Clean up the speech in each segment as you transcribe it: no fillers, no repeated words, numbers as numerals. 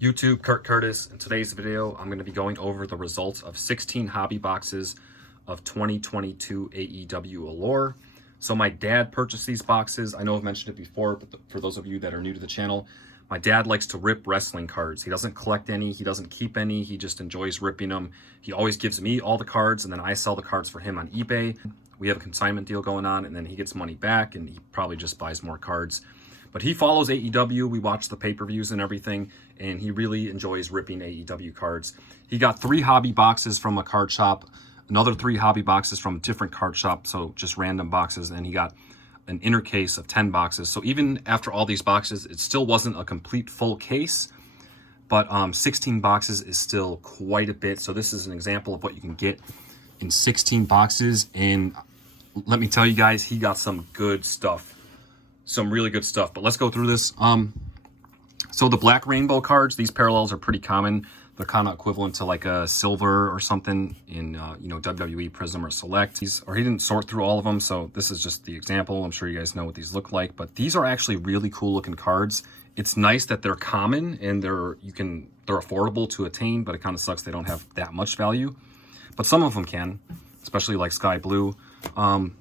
YouTube, Kurt Curtis. In today's video, I'm going to be going over the results of 16 hobby boxes of 2022 AEW Allure. So my dad purchased these boxes. I know I've mentioned it before, but for those of you that are new to the channel, my dad likes to rip wrestling cards. He doesn't collect any, he doesn't keep any, he just enjoys ripping them. He always gives me all the cards, and then I sell the cards for him on eBay. We have a consignment deal going on, and then he gets money back, and he probably just buys more cards. But he follows AEW. We watch the pay-per-views and everything, and he really enjoys ripping AEW cards. He got 3 hobby boxes from a card shop, another 3 hobby boxes from a different card shop, so just random boxes, and he got an inner case of 10 boxes. So even after all these boxes, it still wasn't a complete full case, but 16 boxes is still quite a bit. So this is an example of what you can get in 16 boxes, and let me tell you guys, he got some good stuff. Some really good stuff, but let's go through this. So the black rainbow cards, these parallels are pretty common. They're kind of equivalent to like a silver or something in WWE Prism or Select. He didn't sort through all of them, so this is just the example. I'm sure you guys know what these look like, but these are actually really cool looking cards. It's nice that they're common and they're affordable to attain, but it kind of sucks they don't have that much value. But some of them can, especially like Sky Blue. I'm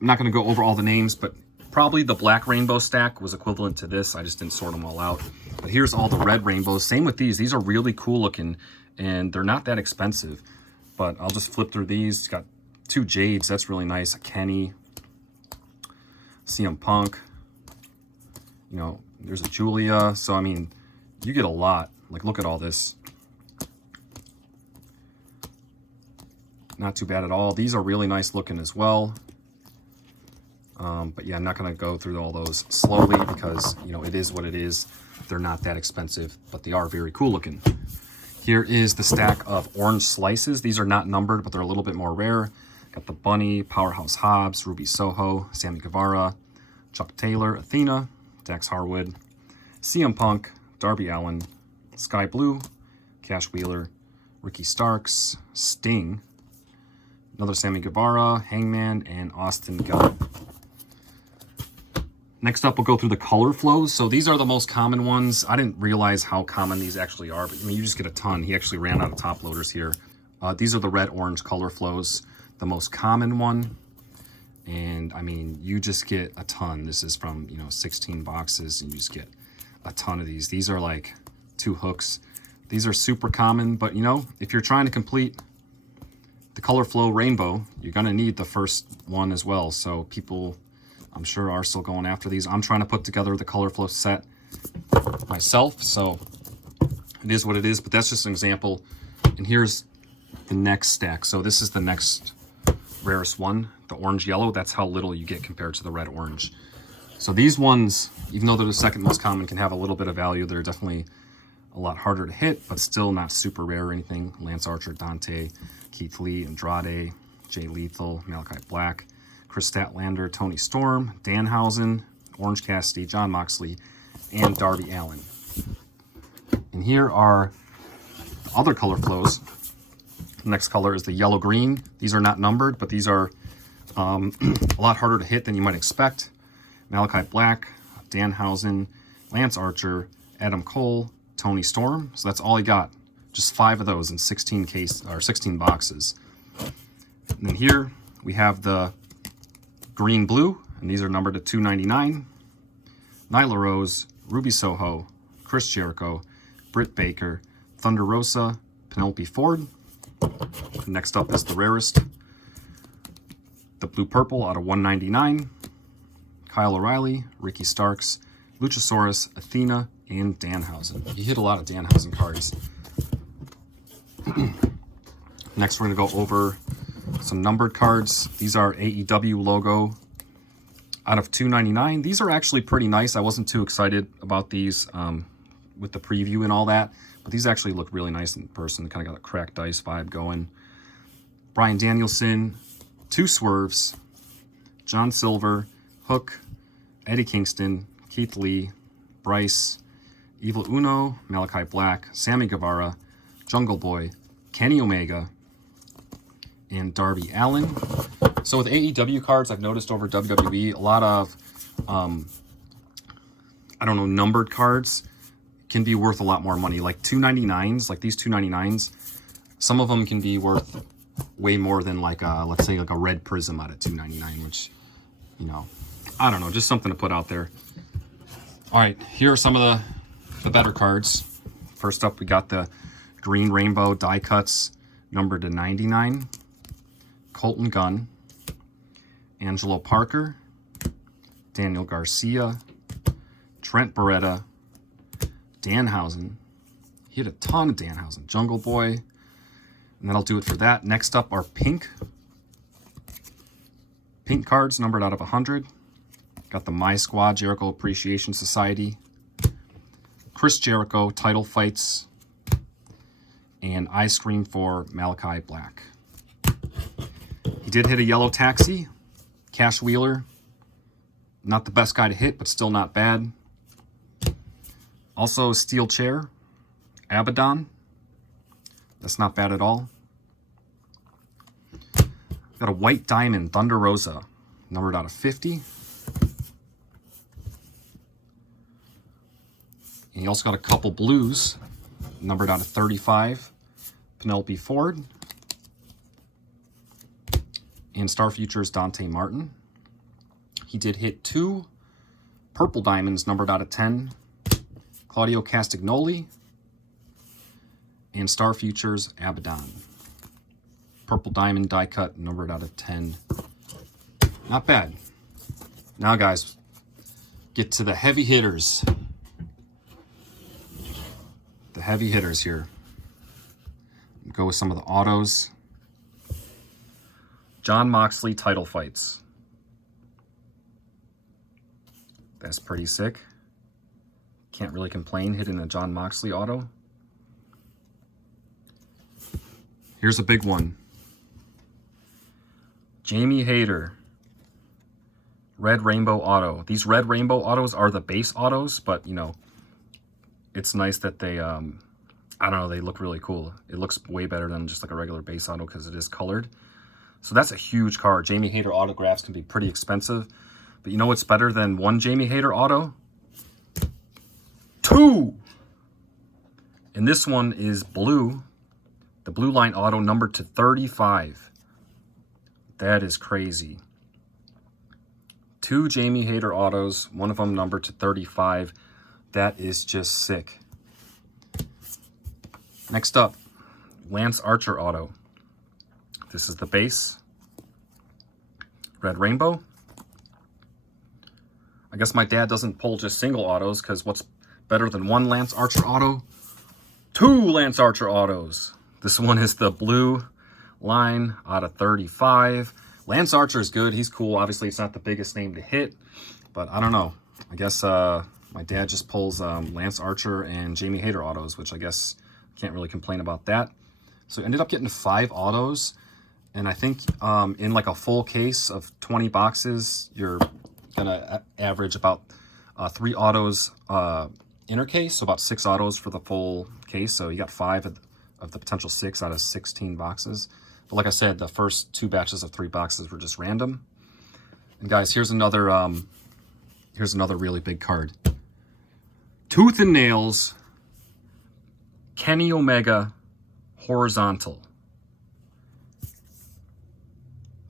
not going to go over all the names, but probably the black rainbow stack was equivalent to this. I just didn't sort them all out. But here's all the red rainbows. Same with these. These are really cool looking, and they're not that expensive. But I'll just flip through these. It's got 2 Jades. That's really nice. A Kenny. CM Punk. You know, there's a Julia. So, I mean, you get a lot. Like, look at all this. Not too bad at all. These are really nice looking as well. But yeah, I'm not going to go through all those slowly because, you know, it is what it is. They're not that expensive, but they are very cool looking. Here is the stack of orange slices. These are not numbered, but they're a little bit more rare. Got the Bunny, Powerhouse Hobbs, Ruby Soho, Sammy Guevara, Chuck Taylor, Athena, Dax Harwood, CM Punk, Darby Allin, Sky Blue, Cash Wheeler, Ricky Starks, Sting, another Sammy Guevara, Hangman, and Austin Gunn. Next up, we'll go through the color flows. So these are the most common ones. I didn't realize how common these actually are, but I mean, you just get a ton. He actually ran out of top loaders here. These are the red-orange color flows, the most common one. And I mean, you just get a ton. This is from, 16 boxes, and you just get a ton of these. These are like 2 hooks. These are super common, but if you're trying to complete the color flow rainbow, you're gonna need the first one as well. So people, I'm sure, are still going after these. I'm trying to put together the color flow set myself, so it is what it is, but that's just an example. And here's the next stack. So this is the next rarest one, the orange yellow. That's how little you get compared to the red orange. So these ones, even though they're the second most common, can have a little bit of value. They're definitely a lot harder to hit, but still not super rare or anything. Lance Archer, Dante, Keith Lee, Andrade, Jay Lethal, Malachi Black, Chris Statlander, Tony Storm, Danhausen, Orange Cassidy, John Moxley, and Darby Allin. And here are the other color flows. The next color is the yellow-green. These are not numbered, but these are a lot harder to hit than you might expect. Malachi Black, Danhausen, Lance Archer, Adam Cole, Tony Storm. So that's all he got. Just 5 of those in 16 boxes. And then here we have the green blue, and these are numbered to 299. Nyla Rose, Ruby Soho, Chris Jericho, Britt Baker, Thunder Rosa, Penelope Ford. Next up is the rarest, the blue purple out of 199. Kyle O'Reilly, Ricky Starks, Luchasaurus, Athena, and Danhausen. You hit a lot of Danhausen cards. Next, we're going to go over some numbered cards. These are AEW logo out of 299. These are actually pretty nice. I wasn't too excited about these with the preview and all that, but these actually look really nice in person. Kind of got a cracked ice vibe going. Bryan Danielson, 2 Swerves, John Silver, Hook, Eddie Kingston, Keith Lee, Bryce, Evil Uno, Malachi Black, Sammy Guevara, Jungle Boy, Kenny Omega, and Darby Allin. So with AEW cards, I've noticed over WWE, a lot of, numbered cards. can be worth a lot more money. Like 299s, like these 299s, some of them can be worth way more than like let's say like a red prism out of 299, which, you know, I don't know, just something to put out there. All right, here are some of the better cards. First up, we got the green rainbow die cuts numbered to 99. Colton Gunn, Angelo Parker, Daniel Garcia, Trent Beretta, Danhausen. He had a ton of Danhausen. Jungle Boy. And that'll do it for that. Next up are pink cards numbered out of 100. Got the My Squad Jericho Appreciation Society, Chris Jericho Title Fights, and Ice Cream for Malachi Black. He did hit a yellow taxi. Cash Wheeler. Not the best guy to hit, but still not bad. Also, Steel Chair, Abaddon. That's not bad at all. Got a white diamond, Thunder Rosa, numbered out of 50. And you also got a couple blues, numbered out of 35. Penelope Ford. And Star Futures, Dante Martin. He did hit 2 purple diamonds, numbered out of 10. Claudio Castagnoli, and Star Futures Abaddon. Purple diamond die cut, numbered out of 10. Not bad. Now, guys, get to the heavy hitters. The heavy hitters here. Go with some of the autos. Jon Moxley title fights. That's pretty sick. Can't really complain hitting a Jon Moxley auto. Here's a big one. Jamie Hayter. Red Rainbow auto. These Red Rainbow autos are the base autos, but, you know, it's nice that they, I don't know, they look really cool. It looks way better than just like a regular base auto because it is colored. So that's a huge card. Jamie Hayter autographs can be pretty expensive. But you know what's better than one Jamie Hayter auto? 2! And this one is blue. The blue line auto numbered to 35. That is crazy. 2 Jamie Hayter autos, one of them numbered to 35. That is just sick. Next up, Lance Archer auto. This is the base. Red Rainbow. I guess my dad doesn't pull just single autos, because what's better than 1 Lance Archer auto? 2 Lance Archer autos. This one is the blue line out of 35. Lance Archer is good. He's cool. Obviously, it's not the biggest name to hit, but I don't know. I guess my dad just pulls Lance Archer and Jamie Hayter autos, which I guess can't really complain about that. So I ended up getting 5 autos, and I think in like a full case of 20 boxes, you're gonna average about 3 autos inner case, so about 6 autos for the full case. So you got 5 of the potential 6 out of 16 boxes. But like I said, the first 2 batches of 3 boxes were just random. And guys, here's another really big card. Tooth and Nails, Kenny Omega, horizontal.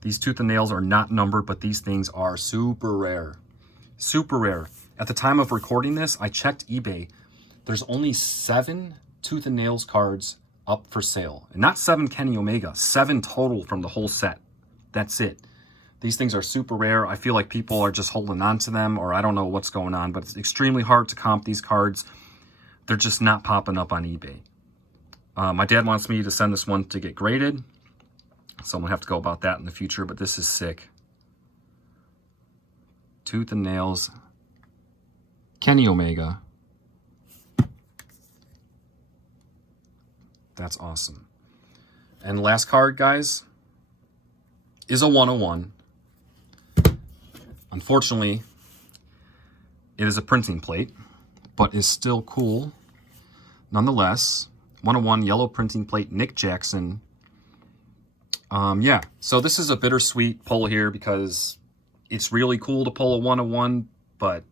These Tooth and Nails are not numbered, but these things are super rare. Super rare. At the time of recording this, I checked eBay. There's only 7 Tooth and Nails cards up for sale. And not 7 Kenny Omega, 7 total from the whole set. That's it. These things are super rare. I feel like people are just holding on to them, or I don't know what's going on, but it's extremely hard to comp these cards. They're just not popping up on eBay. My dad wants me to send this one to get graded, so I'm going to have to go about that in the future, but this is sick. Tooth and Nails, Kenny Omega. That's awesome. And last card, guys, is a 101. Unfortunately, it is a printing plate, but is still cool. Nonetheless, 101 yellow printing plate, Nick Jackson. Yeah, so this is a bittersweet pull here because it's really cool to pull a 101, but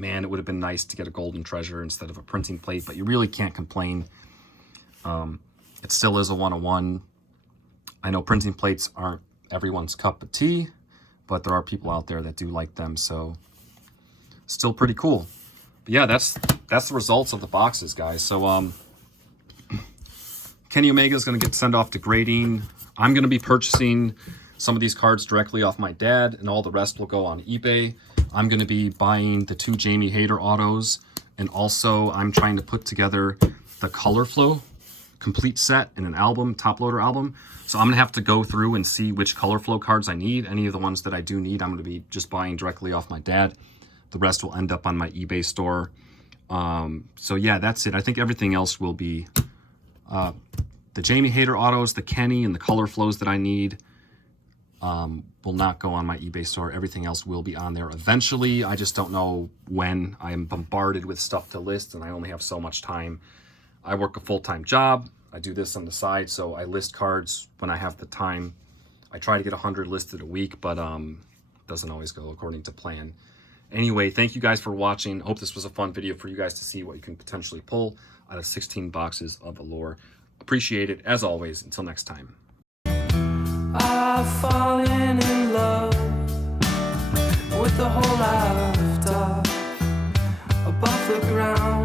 man, it would have been nice to get a golden treasure instead of a printing plate, but you really can't complain. It still is a 101. I know printing plates aren't everyone's cup of tea, but there are people out there that do like them, so still pretty cool. But yeah, that's the results of the boxes, guys. So Kenny Omega is going to get sent off to grading. I'm going to be purchasing some of these cards directly off my dad, and all the rest will go on eBay. I'm going to be buying the 2 Jamie Hayter autos, and also I'm trying to put together the Color Flow complete set in an album, top loader album. So I'm going to have to go through and see which Color Flow cards I need. Any of the ones that I do need, I'm going to be just buying directly off my dad. The rest will end up on my eBay store. So yeah, that's it. I think everything else will be the Jamie Hayter autos, the Kenny, and the Color Flows that I need will not go on my eBay store. Everything else will be on there eventually. I just don't know when. I am bombarded with stuff to list, and I only have so much time. I work a full-time job. I do this on the side, so I list cards when I have the time. I try to get 100 listed a week, but doesn't always go according to plan. Anyway, thank you guys for watching. Hope this was a fun video for you guys to see what you can potentially pull out of 16 boxes of Allure. Appreciate it, as always. Until next time. I've fallen in love with the whole life above the ground.